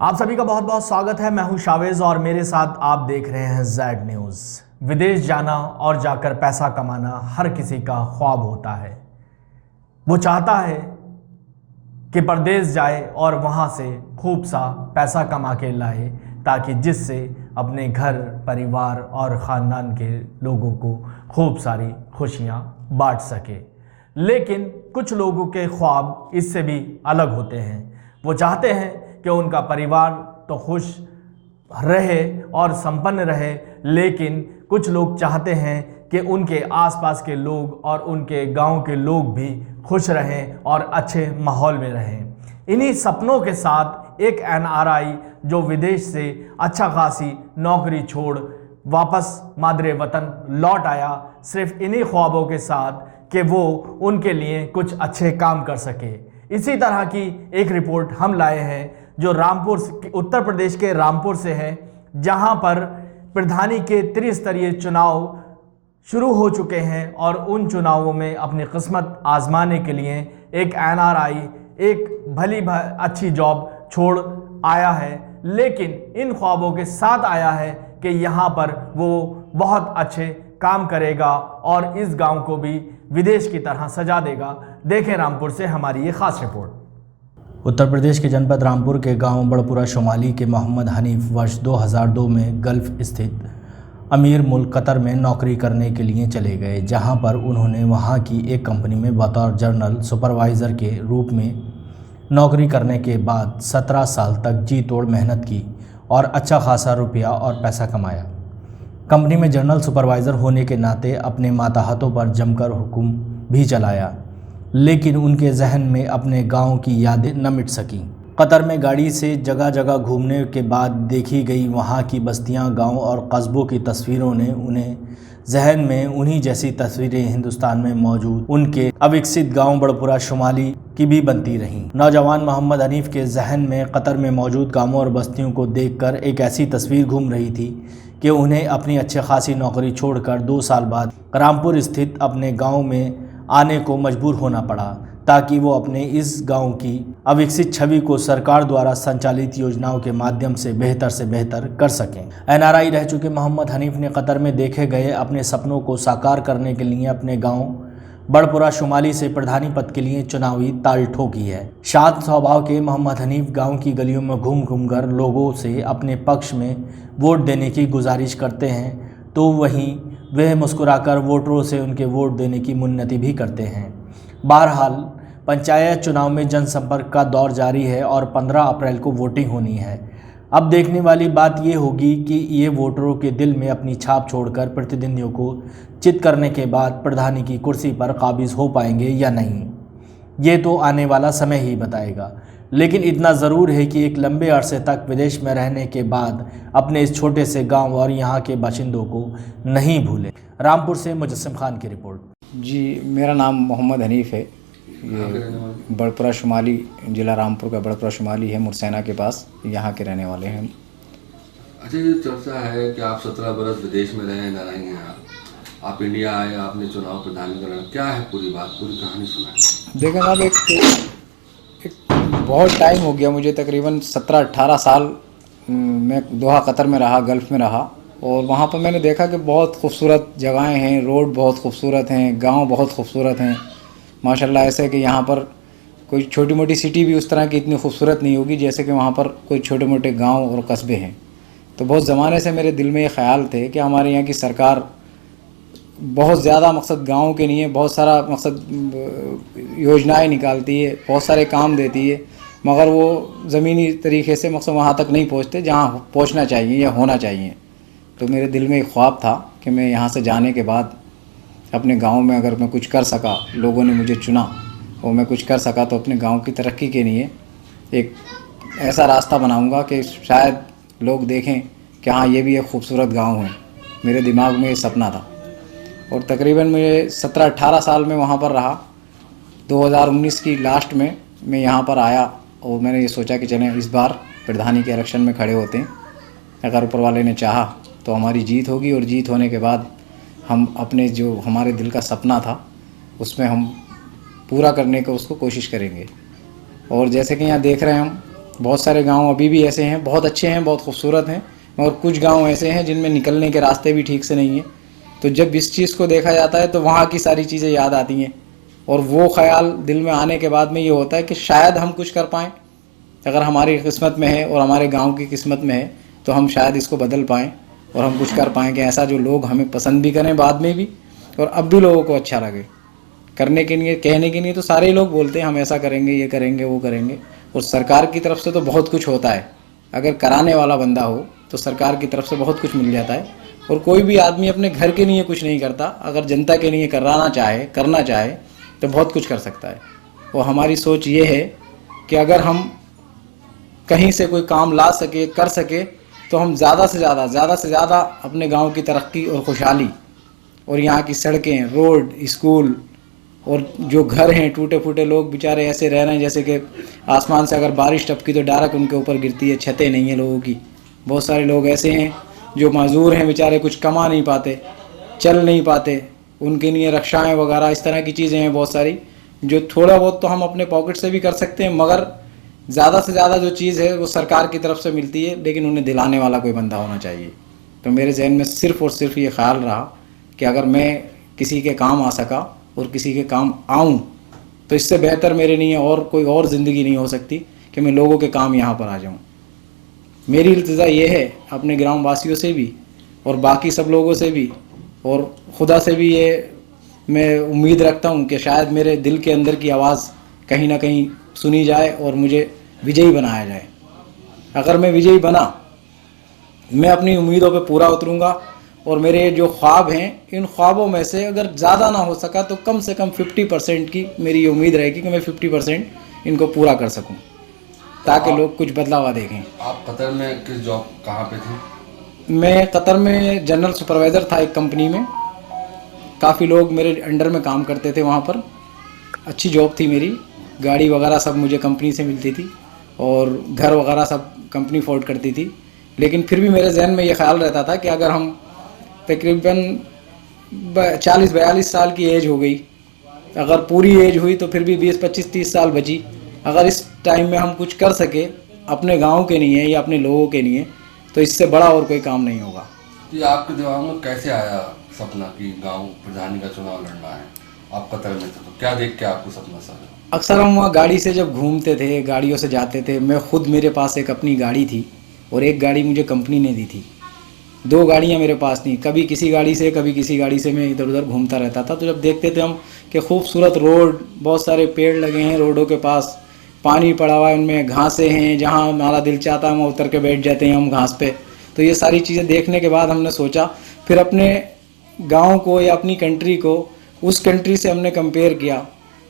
आप सभी का बहुत बहुत स्वागत है। मैं हूं शावेज और मेरे साथ आप देख रहे हैं ज़ेड न्यूज़। विदेश जाना और जाकर पैसा कमाना हर किसी का ख्वाब होता है। वो चाहता है कि परदेश जाए और वहाँ से खूब सा पैसा कमा के लाए, ताकि जिससे अपने घर परिवार और ख़ानदान के लोगों को खूब सारी खुशियाँ बांट सके। लेकिन कुछ लोगों के ख्वाब इससे भी अलग होते हैं। वो चाहते हैं कि उनका परिवार तो खुश रहे और संपन्न रहे, लेकिन कुछ लोग चाहते हैं कि उनके आसपास के लोग और उनके गांव के लोग भी खुश रहें और अच्छे माहौल में रहें। इन्हीं सपनों के साथ एक एनआरआई जो विदेश से अच्छा खासी नौकरी छोड़ वापस मादरे वतन लौट आया, सिर्फ इन्हीं ख्वाबों के साथ कि वो उनके लिए कुछ अच्छे काम कर सके। इसी तरह की एक रिपोर्ट हम लाए हैं जो उत्तर प्रदेश के रामपुर से है, जहां पर प्रधानी के त्रिस्तरीय चुनाव शुरू हो चुके हैं और उन चुनावों में अपनी किस्मत आजमाने के लिए एक एनआरआई एक भली अच्छी जॉब छोड़ आया है, लेकिन इन ख्वाबों के साथ आया है कि यहाँ पर वो बहुत अच्छे काम करेगा और इस गांव को भी विदेश की तरह सजा देगा। देखें रामपुर से हमारी ये खास रिपोर्ट। उत्तर प्रदेश के जनपद रामपुर के गांव बड़पुरा शुमाली के मोहम्मद हनीफ वर्ष 2002 में गल्फ स्थित अमीर मुल्क कतर में नौकरी करने के लिए चले गए, जहां पर उन्होंने वहां की एक कंपनी में बतौर जनरल सुपरवाइज़र के रूप में नौकरी करने के बाद 17 साल तक जी तोड़ मेहनत की और अच्छा खासा रुपया और पैसा कमाया। कंपनी में जनरल सुपरवाइज़र होने के नाते अपने माताहतों पर जमकर हुक्म भी चलाया, लेकिन उनके जहन में अपने गांव की यादें न मिट सकीं। कतर में गाड़ी से जगह जगह घूमने के बाद देखी गई वहां की बस्तियां, गांव और कस्बों की तस्वीरों ने उन्हें जहन में उन्हीं जैसी तस्वीरें हिंदुस्तान में मौजूद उनके अविकसित गांव बड़पुरा शुमाली की भी बनती रहीं। नौजवान मोहम्मद हनीफ के जहन में कतर में मौजूद गांवों और बस्तियों को देखकर एक ऐसी तस्वीर घूम रही थी कि उन्हें अपनी अच्छी खासी नौकरी छोड़कर 2 साल बाद रामपुर स्थित अपने गांव में आने को मजबूर होना पड़ा, ताकि वो अपने इस गांव की अविकसित छवि को सरकार द्वारा संचालित योजनाओं के माध्यम से बेहतर कर सकें। एनआरआई रह चुके मोहम्मद हनीफ ने कतर में देखे गए अपने सपनों को साकार करने के लिए अपने गांव बड़पुरा शुमाली से प्रधानी पद के लिए चुनावी ताल ठोकी है। शांत स्वभाव के मोहम्मद हनीफ गांव की गलियों में घूम कर लोगों से अपने पक्ष में वोट देने की गुजारिश करते हैं, तो वहीं वह मुस्कुराकर वोटरों से उनके वोट देने की मुन्नती भी करते हैं। बहरहाल पंचायत चुनाव में जनसंपर्क का दौर जारी है और 15 अप्रैल को वोटिंग होनी है। अब देखने वाली बात ये होगी कि ये वोटरों के दिल में अपनी छाप छोड़कर प्रतिद्वंदियों को चित करने के बाद प्रधानी की कुर्सी पर काबिज हो पाएंगे या नहीं, ये तो आने वाला समय ही बताएगा। लेकिन इतना ज़रूर है कि एक लंबे अरसे तक विदेश में रहने के बाद अपने इस छोटे से गांव और यहाँ के बाशिंदों को नहीं भूलें। रामपुर से मुजस्सिम खान की रिपोर्ट। जी, मेरा नाम मोहम्मद हनीफ़ है। ये बड़पुरा शुमाली, ज़िला रामपुर का बड़पुरा शुमाली है, मुरसैना के पास, यहाँ के रहने वाले हैं। अच्छा, ये चर्चा है कि आप 17 बरस विदेश में रहे न रहे हैं, आप इंडिया आए, आपने चुनाव प्रधान करा, क्या है पूरी बात, पूरी कहानी सुनाएं। देखें साहब, एक बहुत टाइम हो गया मुझे, तकरीबन 17-18 साल मैं दोहा कतर में रहा, गल्फ़ में रहा, और वहाँ पर मैंने देखा कि बहुत खूबसूरत जगहें हैं, रोड बहुत खूबसूरत हैं, गांव बहुत खूबसूरत हैं माशाल्लाह। ऐसे कि यहाँ पर कोई छोटी मोटी सिटी भी उस तरह की इतनी खूबसूरत नहीं होगी जैसे कि वहाँ पर कोई छोटे मोटे गांव और कस्बे हैं। तो बहुत ज़माने से मेरे दिल में ये ख्याल थे कि हमारे यहाँ की सरकार बहुत ज़्यादा मकसद गाँव के लिए बहुत सारा मकसद योजनाएँ निकालती है, बहुत सारे काम देती है, मगर वो ज़मीनी तरीके से मकसद वहाँ तक नहीं पहुँचते जहाँ पहुँचना चाहिए या होना चाहिए। तो मेरे दिल में एक ख्वाब था कि मैं यहाँ से जाने के बाद अपने गांव में अगर मैं कुछ कर सका, लोगों ने मुझे चुना और मैं कुछ कर सका, तो अपने गांव की तरक्की के लिए एक ऐसा रास्ता बनाऊंगा कि शायद लोग देखें कि हाँ, ये भी एक खूबसूरत गांव है। मेरे दिमाग में ये सपना था और तकरीबन मुझे 17-18 साल में वहाँ पर रहा। 2019 की लास्ट में मैं यहाँ पर आया और मैंने ये सोचा कि चलें इस बार प्रधानी के इलेक्शन में खड़े होते हैं। अगर ऊपर वाले ने चाहा तो हमारी जीत होगी और जीत होने के बाद हम अपने जो हमारे दिल का सपना था उसमें हम पूरा करने का उसको कोशिश करेंगे। और जैसे कि यहाँ देख रहे हैं हम बहुत सारे गांव अभी भी ऐसे हैं, बहुत अच्छे हैं, बहुत खूबसूरत हैं, मगर कुछ गांव ऐसे हैं जिनमें निकलने के रास्ते भी ठीक से नहीं हैं। तो जब इस चीज़ को देखा जाता है तो वहाँ की सारी चीज़ें याद आती हैं, और वो ख्याल दिल में आने के बाद में ये होता है कि शायद हम कुछ कर पाएँ। अगर हमारी किस्मत में है और हमारे गांव की किस्मत में है तो हम शायद इसको बदल पाएँ और हम कुछ कर पाएँ कि ऐसा जो लोग हमें पसंद भी करें बाद में भी, और अब भी लोगों को अच्छा लगे। करने के लिए, कहने के लिए तो सारे लोग बोलते हैं हम ऐसा करेंगे, ये करेंगे, वो करेंगे, और सरकार की तरफ से तो बहुत कुछ होता है। अगर कराने वाला बंदा हो तो सरकार की तरफ से बहुत कुछ मिल जाता है। और कोई भी आदमी अपने घर के लिए कुछ नहीं करता, अगर जनता के लिए कराना चाहे, करना चाहे तो बहुत कुछ कर सकता है। और हमारी सोच ये है कि अगर हम कहीं से कोई काम ला सके, कर सके, तो हम ज़्यादा से ज़्यादा अपने गांव की तरक्की और खुशहाली और यहाँ की सड़कें, रोड, स्कूल, और जो घर हैं टूटे फूटे, लोग बेचारे ऐसे रह रहे हैं जैसे कि आसमान से अगर बारिश टपकी तो डायरेक्ट उनके ऊपर गिरती है, छतें नहीं है लोगों की। बहुत सारे लोग ऐसे हैं जो मजदूर हैं, बेचारे कुछ कमा नहीं पाते, चल नहीं पाते, उनके लिए रक्षाएं वगैरह इस तरह की चीज़ें हैं बहुत सारी, जो थोड़ा बहुत तो हम अपने पॉकेट से भी कर सकते हैं, मगर ज़्यादा से ज़्यादा जो चीज़ है वो सरकार की तरफ से मिलती है, लेकिन उन्हें दिलाने वाला कोई बंदा होना चाहिए। तो मेरे जहन में सिर्फ़ और सिर्फ ये ख्याल रहा कि अगर मैं किसी के काम आ सका और किसी के काम आऊँ तो इससे बेहतर मेरे लिए और कोई और ज़िंदगी नहीं हो सकती कि मैं लोगों के काम यहाँ पर आ जाऊँ। मेरी इल्तिजा ये है अपने ग्रामवासियों से भी और बाकी सब लोगों से भी और खुदा से भी, ये मैं उम्मीद रखता हूँ कि शायद मेरे दिल के अंदर की आवाज़ कहीं ना कहीं सुनी जाए और मुझे विजयी बनाया जाए। अगर मैं विजयी बना, मैं अपनी उम्मीदों पे पूरा उतरूँगा, और मेरे जो ख्वाब हैं, इन ख्वाबों में से अगर ज़्यादा ना हो सका तो कम से कम 50% की मेरी ये उम्मीद रहेगी कि मैं 50% इनको पूरा कर सकूं, ताकि लोग कुछ बदलाव देखें। आप कतर में किस जॉब, कहाँ पे थे? मैं कतर में जनरल सुपरवाइज़र था एक कंपनी में, काफ़ी लोग मेरे अंडर में काम करते थे वहाँ पर। अच्छी जॉब थी मेरी, गाड़ी वगैरह सब मुझे कंपनी से मिलती थी और घर वगैरह सब कंपनी अफोर्ड करती थी। लेकिन फिर भी मेरे जहन में ये ख्याल रहता था कि अगर हम तकरीबन 40-42 साल की एज हो गई, अगर पूरी एज हुई तो फिर भी 20-25-30 साल बची, अगर इस टाइम में हम कुछ कर सके अपने गांव के लिए या अपने लोगों के लिए, तो इससे बड़ा और कोई काम नहीं होगा। तो आपके दिमाग में कैसे आया सपना कि गांव प्रधानी का चुनाव लड़ना है? आप कतर में थे तो क्या देख के आपको सपना सा? अक्सर हम वहाँ गाड़ी से जब घूमते थे, गाड़ियों से जाते थे, मैं खुद, मेरे पास एक अपनी गाड़ी थी और एक गाड़ी मुझे कंपनी ने दी थी। 2 गाड़ियाँ मेरे पास थी, कभी किसी गाड़ी से कभी किसी गाड़ी से मैं इधर उधर घूमता रहता था। तो जब देखते थे हम कि खूबसूरत रोड, बहुत सारे पेड़ लगे हैं रोडों के पास, पानी पड़ा हुआ है, उनमें घासें हैं, जहाँ हमारा दिल चाहता है वहाँ उतर के बैठ जाते हैं हम घास पे। तो ये सारी चीज़ें देखने के बाद हमने सोचा, फिर अपने गाँव को या अपनी कंट्री को उस कंट्री से हमने कंपेयर किया।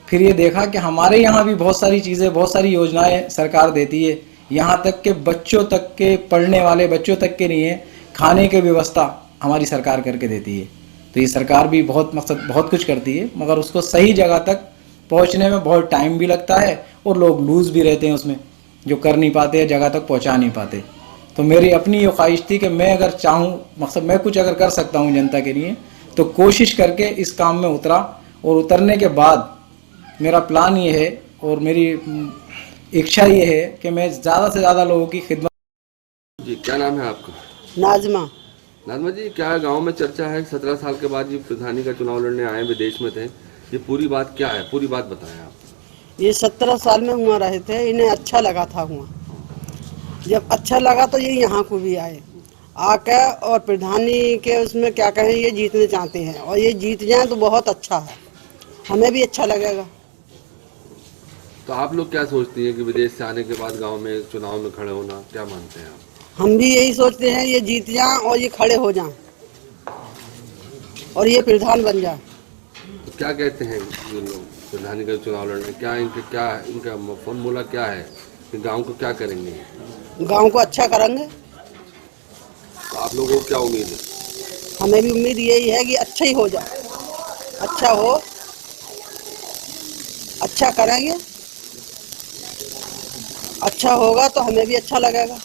फिर ये देखा कि हमारे यहाँ भी बहुत सारी चीज़ें, बहुत सारी योजनाएं सरकार देती है, यहाँ तक के बच्चों तक के, पढ़ने वाले बच्चों तक के लिए खाने की व्यवस्था हमारी सरकार करके देती है। तो ये सरकार भी बहुत कुछ करती है, मगर उसको सही जगह तक पहुँचने में बहुत टाइम भी लगता है और लोग लूज़ भी रहते हैं उसमें, जो कर नहीं पाते, जगह तक पहुँचा नहीं पाते। तो मेरी अपनी ये ख्वाहिश थी कि मैं अगर चाहूँ, मैं कुछ अगर कर सकता हूँ जनता के लिए, तो कोशिश करके इस काम में उतरा। और उतरने के बाद मेरा प्लान ये है और मेरी इच्छा ये है कि मैं ज़्यादा से ज़्यादा लोगों की खिदमत। जी, क्या नाम है आपका? नाजमा। नाजमा जी, क्या गांव में चर्चा है 17 साल के बाद जी प्रधानी का चुनाव लड़ने आए, विदेश में थे, ये पूरी बात क्या है? पूरी बात बताएं आप। ये 17 साल में हुआ रहे थे, इन्हें अच्छा लगा था हुआ, जब अच्छा लगा तो ये यहाँ को भी आए आके, और प्रधानी के उसमें क्या कहें, ये जीतने चाहते हैं और ये जीत जाए तो बहुत अच्छा है, हमें भी अच्छा लगेगा। तो आप लोग क्या सोचती हैं कि विदेश से आने के बाद गांव में चुनाव में खड़े होना, क्या मानते हैं आप? हम भी यही सोचते हैं, ये जीत जाएं और ये खड़े हो जाएं और ये प्रधान बन जाए। तो क्या कहते हैं ये लोग प्रधानी का चुनाव लड़ने, क्या इनका फॉर्मूला क्या है कि गांव को क्या करेंगे? गांव को अच्छा करेंगे। तो आप लोगों को क्या उम्मीद है? हमें भी उम्मीद यही है कि अच्छा ही हो जाए, अच्छा हो, अच्छा करेंगे, अच्छा होगा तो हमें भी अच्छा लगेगा।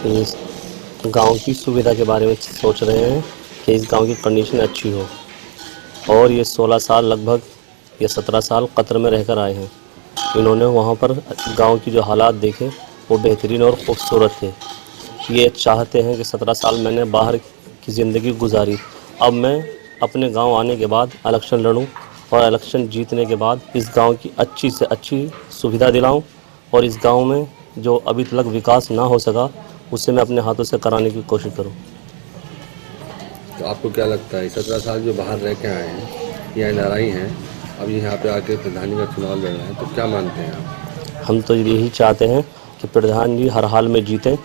इस गांव की सुविधा के बारे में सोच रहे हैं कि इस गांव की कंडीशन अच्छी हो। और ये 16 साल लगभग, ये 17 साल कतर में रहकर आए हैं। इन्होंने वहाँ पर गांव की जो हालात देखे वो बेहतरीन और ख़ूबसूरत थे। ये चाहते हैं कि 17 साल मैंने बाहर की ज़िंदगी गुजारी, अब मैं अपने गांव आने के बाद इलेक्शन लड़ूं और इलेक्शन जीतने के बाद इस गांव की अच्छी से अच्छी सुविधा दिलाऊं और इस गांव में जो अभी तक विकास ना हो सका उसे मैं अपने हाथों से कराने की कोशिश करूं। तो आपको क्या लगता है 17 साल जो बाहर रह के आए हैं या एनआरआई हैं, अब यहाँ पे आके प्रधानी का चुनाव लड़ रहे हैं, तो क्या मानते हैं आप? हम तो यही चाहते हैं कि प्रधान जी हर हाल में जीतें।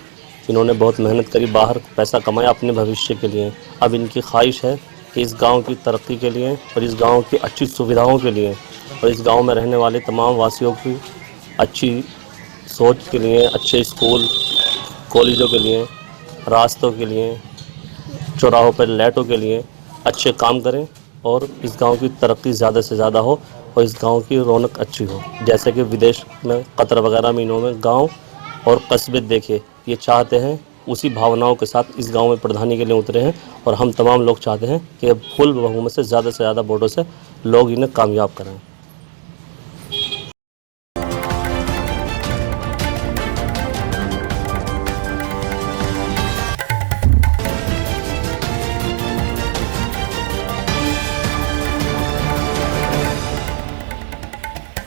इन्होंने बहुत मेहनत करी, बाहर पैसा कमाया अपने भविष्य के लिए। अब इनकी ख्वाहिश है कि इस गांव की तरक्की के लिए और इस गांव की अच्छी सुविधाओं के लिए और इस गांव में रहने वाले तमाम वासियों की अच्छी सोच के लिए, अच्छे स्कूल कॉलेजों के लिए, रास्तों के लिए, चौराहों पर लाइटों के लिए अच्छे काम करें और इस गांव की तरक्की ज़्यादा से ज़्यादा हो और इस गांव की रौनक अच्छी हो। जैसे कि विदेश में कतर वगैरह में इन्होंने गांव और कस्बे देखे, ये चाहते हैं उसी भावनाओं के साथ इस गांव में प्रधानी के लिए उतरे हैं और हम तमाम लोग चाहते हैं कि फुल बहुमत से ज़्यादा वोटों से लोग इन्हें कामयाब करें।